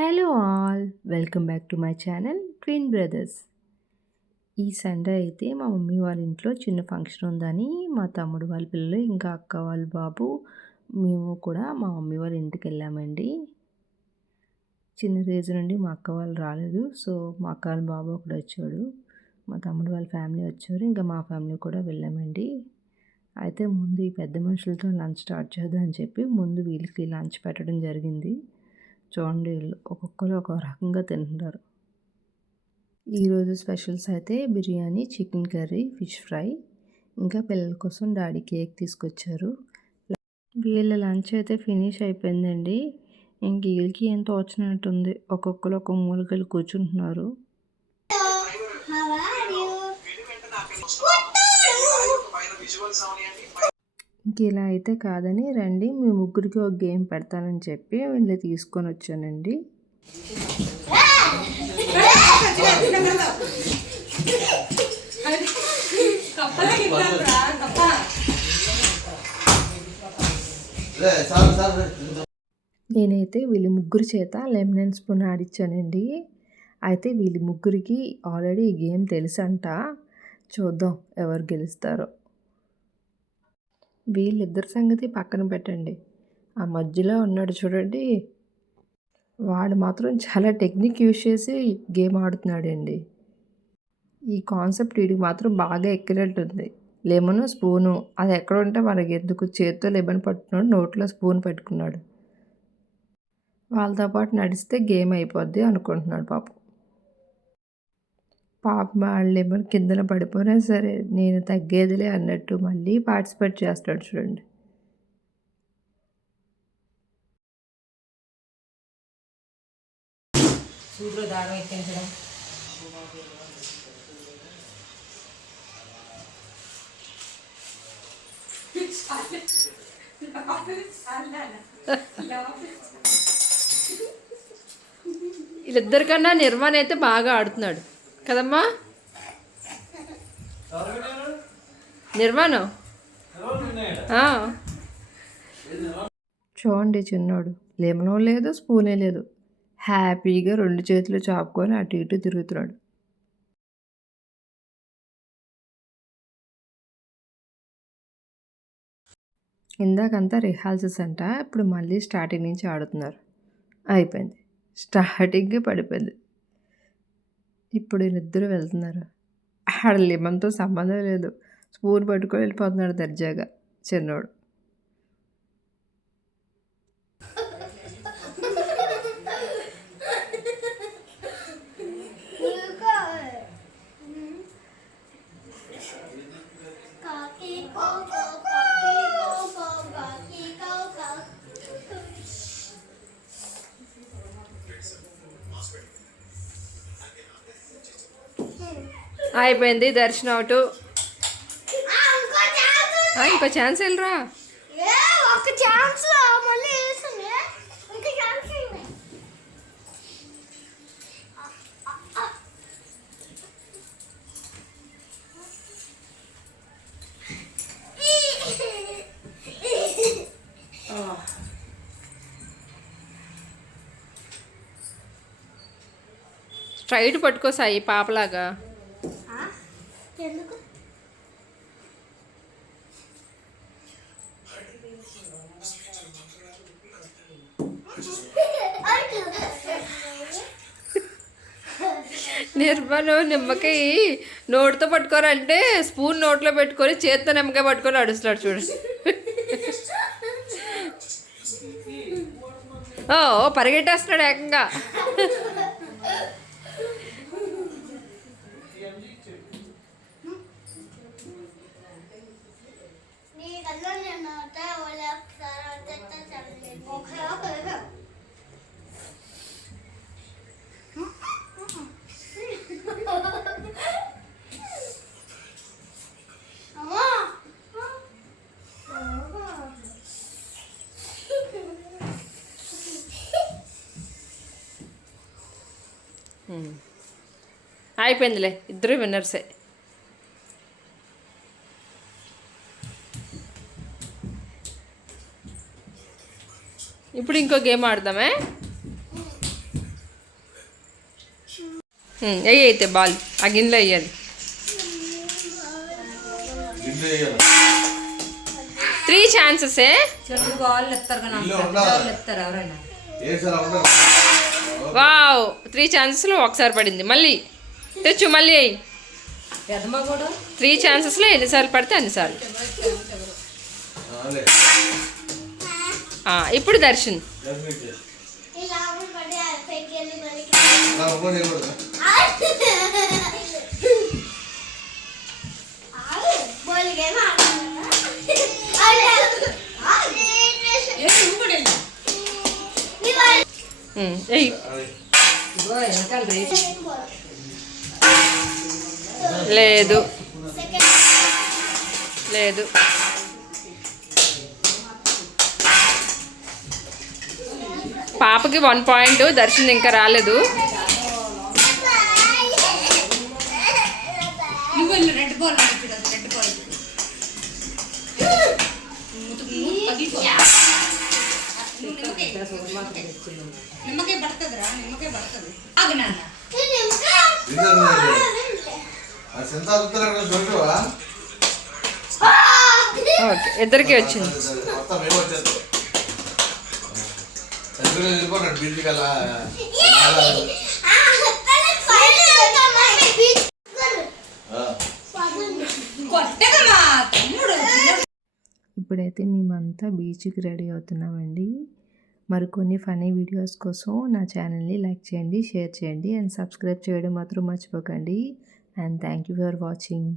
Hello all, welcome back to my channel twin brothers. ఈ Sunday అయితే మా mummy వాళ్ళ ఇంట్లో చిన్న ఫంక్షన్ ఉందని మా తమ్ముడు వాళ్ళ పిల్లలు ఇంకా అక్క వాళ్ళ బాబు మేము కూడా మా మమ్మీ వాళ్ళ ఇంటికి వెళ్ళామండి. చిన్న రీజన్ నుండి మా అక్క వాళ్ళు రాలేదు, సో మా అక్క వాళ్ళ బాబు ఒకడు వచ్చాడు, మా తమ్ముడు వాళ్ళ ఫ్యామిలీ వచ్చారు, ఇంకా మా ఫ్యామిలీ కూడా వెళ్ళామండి. అయితే ముందు ఈ పెద్ద మనుషులతో లంచ్ స్టార్ట్ చేద్దాం అని చెప్పి ముందు వీళ్ళకి లంచ్ పెట్టడం జరిగింది. చూడండి, ఒక్కొక్కరు ఒక రకంగా తింటున్నారు. ఈరోజు స్పెషల్స్ అయితే biryani, chicken curry, fish fry, ఇంకా పిల్లల కోసం డాడీ కేక్ తీసుకొచ్చారు. వీళ్ళ లంచ్ అయితే ఫినిష్ అయిపోయిందండి. ఇంక వీళ్ళకి ఏం తోచినట్టుంది, ఒక్కొక్కరు ఒక మూలకెళ్ళి కూర్చుంటున్నారు. ఇంక ఇలా అయితే కాదని రండి మీ ముగ్గురికి ఒక గేమ్ పెడతానని చెప్పి వీళ్ళు తీసుకొని వచ్చానండి. నేనైతే వీళ్ళ ముగ్గురు చేత లెమన్ స్పూన్ ఆడిచ్చానండి. అయితే వీళ్ళ ముగ్గురికి ఆల్రెడీ ఈ గేమ్ తెలుసంట. చూద్దాం ఎవరు గెలుస్తారో. వీళ్ళిద్దరి సంగతి పక్కన పెట్టండి, ఆ మధ్యలో ఉన్నాడు చూడండి, వాడు మాత్రం చాలా టెక్నిక్ యూజ్ చేసి గేమ్ ఆడుతున్నాడండి. ఈ కాన్సెప్ట్ వీడికి మాత్రం బాగా ఎక్కినట్టుంది. లెమను స్పూను అది ఎక్కడ ఉంటే మనకి ఎందుకు, చేత్తో లెమన్ పట్టుకున్నాడు, నోట్లో స్పూన్ పెట్టుకున్నాడు. వాళ్ళతో పాటు నడిస్తే గేమ్ అయిపోద్ది అనుకుంటున్నాడు పాపం. లెమన్ కిందన పడిపోయినా సరే నేను తగ్గేదిలే అన్నట్టు మళ్ళీ పార్టిసిపేట్ చేస్తాడు చూడండి. వీళ్ళిద్దరికన్నా నిర్మాణ అయితే బాగా ఆడుతున్నాడు కదమ్మా. నిర్మాణం చూడండి, చిన్నోడు లెమనో లేదు స్పూనే లేదు, హ్యాపీగా రెండు చేతులు చాపుకొని అటు ఇటు తిరుగుతున్నాడు. ఇందాకంతా రిహార్సల్స్ అంట, ఇప్పుడు మళ్ళీ స్టార్టింగ్ నుంచి ఆడుతున్నారు. అయిపోయింది, స్టార్టింగ్ పడిపోయింది. ఇప్పుడు వీళ్ళిద్దరూ వెళ్తున్నారు. ఆడ లెమన్తో సంబంధం లేదు, స్పూన్ పట్టుకొని వెళ్ళిపోతున్నాడు దర్జాగా చిన్నోడు. అయిపోయింది దర్శనం అవుట్. ఇంకో ఛాన్స్ వెళ్ళరా. స్ట్రైట్ పట్టుకో సాయి పాపలాగా. నిర్మలం నిమ్మకాయ నోటితో పట్టుకోరంటే స్పూన్ నోట్లో పెట్టుకొని చేత్తో నిమ్మకాయ పట్టుకొని అడుస్తాడు చూడండి. ఓ పరిగెట్టేస్తున్నాడు ఏకంగా. అయిపోయిందిలే, ఇద్దరు విన్నర్సే. ఇప్పుడు ఇంకో గేమ్ ఆడదామే. వెయ్యి అయితే బాల్ ఆ గిన్నెలో వేయాలి. 3 ఛాన్సెస్. వావ్ 3 ఛాన్సెస్లో ఒకసారి పడింది. మళ్ళీ తెచ్చు, మళ్ళీ అయ్యి 3 ఛాన్సెస్లో ఎన్నిసార్లు పడితే అన్నిసార్లు. ఇప్పుడు దర్శన్. లేదు లేదు, పాపకి 1 పాయింట్, దర్శన్ ఇంకా రాలేదు. ఓకే, ఇద్దరికి వచ్చింది. ఇప్పుడైతే మేమంతా బీచ్కి రెడీ అవుతున్నామండి. మరికొన్ని ఫనీ వీడియోస్ కోసం నా ఛానల్ని లైక్ చేయండి, షేర్ చేయండి అండ్ సబ్స్క్రైబ్ చేయడం మాత్రం మర్చిపోకండి. And thank you for watching.